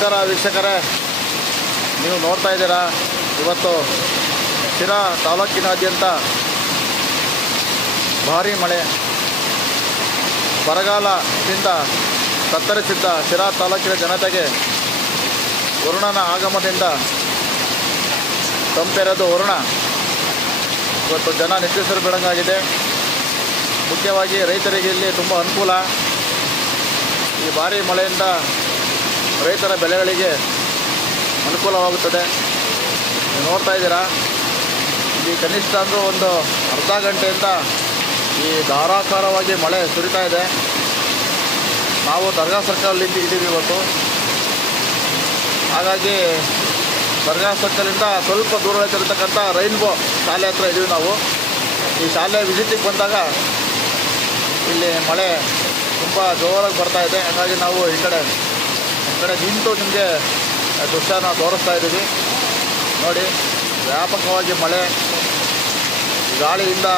ನಮಸ್ಕಾರ ವೀಕ್ಷಕರೇ, ನೀವು ನೋಡ್ತಾ ಇದ್ದೀರಾ ಇವತ್ತು ಶಿರಾ ತಾಲೂಕಿನಾದ್ಯಂತ ಭಾರೀ ಮಳೆ. ಬರಗಾಲದಿಂದ ತತ್ತರಿಸಿದ್ದ ಶಿರಾ ತಾಲೂಕಿನ ಜನತೆಗೆ ವರುಣನ ಆಗಮನದಿಂದ ತಂಪೆರೆದು ವರುಣ ಇವತ್ತು ಜನ ನಿಟ್ಟುಸಿರು ಬಿಡಂಗಾಗಿದೆ. ಮುಖ್ಯವಾಗಿ ರೈತರಿಗೆ ಇಲ್ಲಿ ತುಂಬ ಅನುಕೂಲ. ಈ ಭಾರೀ ಮಳೆಯಿಂದ ರೈತರ ಬೆಳೆಗಳಿಗೆ ಅನುಕೂಲವಾಗುತ್ತದೆ. ನೀವು ನೋಡ್ತಾ ಇದ್ದೀರಾ, ಇಲ್ಲಿ ಕನಿಷ್ಠ ಅಂದರೂ ಒಂದು ಅರ್ಧ ಗಂಟೆಯಿಂದ ಈ ಧಾರಾಕಾರವಾಗಿ ಮಳೆ ಸುರಿತಾ ಇದೆ. ನಾವು ದರ್ಗಾ ಸರ್ಕಲಲ್ಲಿ ಇದ್ದೀವಿ ಇವತ್ತು. ಹಾಗಾಗಿ ದರ್ಗಾ ಸರ್ಕಲಿಂದ ಸ್ವಲ್ಪ ದೂರದಲ್ಲಿರ್ತಕ್ಕಂಥ ರೈನ್ಬೋ ಶಾಲೆ ಹತ್ರ ಇದ್ದೀವಿ ನಾವು. ಈ ಶಾಲೆ ವಿಸಿಟಿಗೆ ಬಂದಾಗ ಇಲ್ಲಿ ಮಳೆ ತುಂಬ ಜೋರಾಗಿ ಬರ್ತಾ ಇದೆ. ಹಾಗಾಗಿ ನಾವು ಈ ಕಡೆ ನಿಂತು ನಿಮಗೆ ದೃಶ್ಯನ ತೋರಿಸ್ತಾ ಇದ್ದೀವಿ. ನೋಡಿ, ವ್ಯಾಪಕವಾಗಿ ಮಳೆ, ಗಾಳಿಯಿಂದ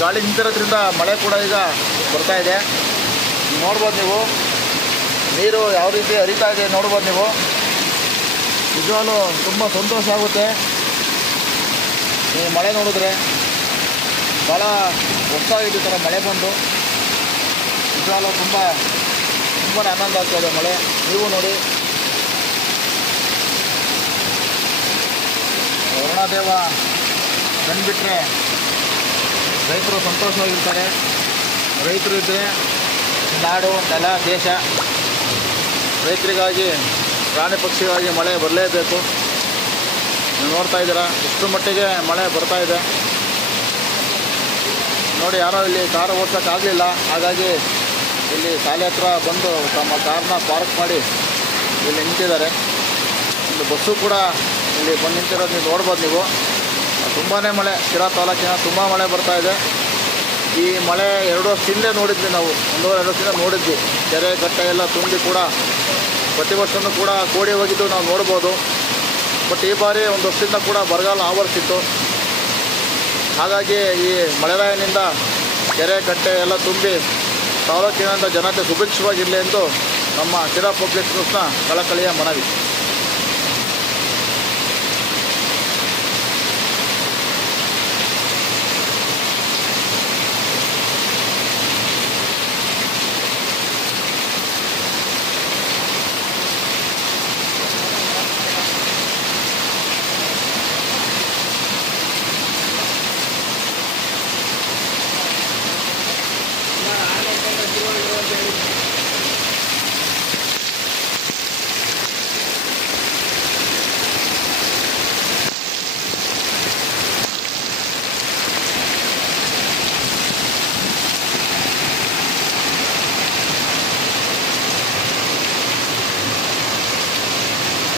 ಗಾಳಿ ನಿಂತಿರೋದ್ರಿಂದ ಮಳೆ ಕೂಡ ಈಗ ಬರ್ತಾ ಇದೆ. ನೋಡ್ಬೋದು ನೀವು, ನೀರು ಯಾವ ರೀತಿ ಹರಿತಾ ಇದೆ ನೋಡ್ಬೋದು ನೀವು. ನಿಜವಾಗ್ಲೂ ತುಂಬ ಸಂತೋಷ ಆಗುತ್ತೆ ಈ ಮಳೆ ನೋಡಿದ್ರೆ. ಭಾಳ ಹೊಸದಾಗಿದೆ ಈ ಥರ ಮಳೆ ಬಂದು. ನಿಜವಾಗ್ಲೂ ತುಂಬಾ ಆನಂದ ಆಗ್ತಾಯಿದೆ ಮಳೆ. ನೀವು ನೋಡಿ, ವರುಣದೇವ ಬಂದುಬಿಟ್ರೆ ರೈತರು ಸಂತೋಷವಾಗಿರ್ತಾರೆ. ರೈತರು ಇದ್ದರೆ ನಾಡು, ನೆಲ, ದೇಶ. ರೈತರಿಗಾಗಿ, ಪ್ರಾಣಿ ಪಕ್ಷಿಗಾಗಿ ಮಳೆ ಬರಲೇಬೇಕು. ನೀವು ನೋಡ್ತಾ ಇದ್ದೀರಾ ಇಷ್ಟು ಮಟ್ಟಿಗೆ ಮಳೆ ಬರ್ತಾ ಇದೆ. ನೋಡಿ, ಯಾರೋ ಇಲ್ಲಿ ಕಾರು ಓಡ್ಸೋಕ್ಕಾಗಲಿಲ್ಲ. ಹಾಗಾಗಿ ಇಲ್ಲಿ ಶಾಲೆ ಹತ್ರ ಬಂದು ತಮ್ಮ ಕಾರ್ನ ಪಾರ್ಕ್ ಮಾಡಿ ಇಲ್ಲಿ ನಿಂತಿದ್ದಾರೆ. ಇಲ್ಲಿ ಬಸ್ಸು ಕೂಡ ಇಲ್ಲಿ ಬಂದು ನಿಂತಿರೋದು ನೀವು ನೋಡ್ಬೋದು. ನೀವು ತುಂಬಾ ಮಳೆ, ಶಿರಾ ತಾಲೂಕಿನ ತುಂಬ ಮಳೆ ಬರ್ತಾ ಇದೆ. ಈ ಮಳೆ 2 ವರ್ಷದಿಂದ ನೋಡಿದ್ವಿ ನಾವು, 1-2 ವರ್ಷದಿಂದ ನೋಡಿದ್ವಿ. ಕೆರೆ ಕಟ್ಟೆ ಎಲ್ಲ ತುಂಬಿ ಕೂಡ ಪ್ರತಿ ವರ್ಷವೂ ಕೂಡ ಕೋಡಿ ಹೋಗಿದ್ದು ನಾವು ನೋಡ್ಬೋದು. ಬಟ್ ಈ ಬಾರಿ 1 ವರ್ಷದಿಂದ ಕೂಡ ಬರಗಾಲ ಆವರಿಸಿತ್ತು. ಹಾಗಾಗಿ ಈ ಮಳೆರಾಯನಿಂದ ಕೆರೆ ಕಟ್ಟೆ ಎಲ್ಲ ತುಂಬಿ ತಾಲೂಕಿನಿಂದ ಜನತೆ ಸುಭಿಕ್ಷವಾಗಿರಲಿ ಎಂದು ನಮ್ಮ ಶಿರಾ ಪಬ್ಲಿಕ್ ನ್ಯೂಸ್ನ ಕಳಕಳಿಯ ಮನವಿ.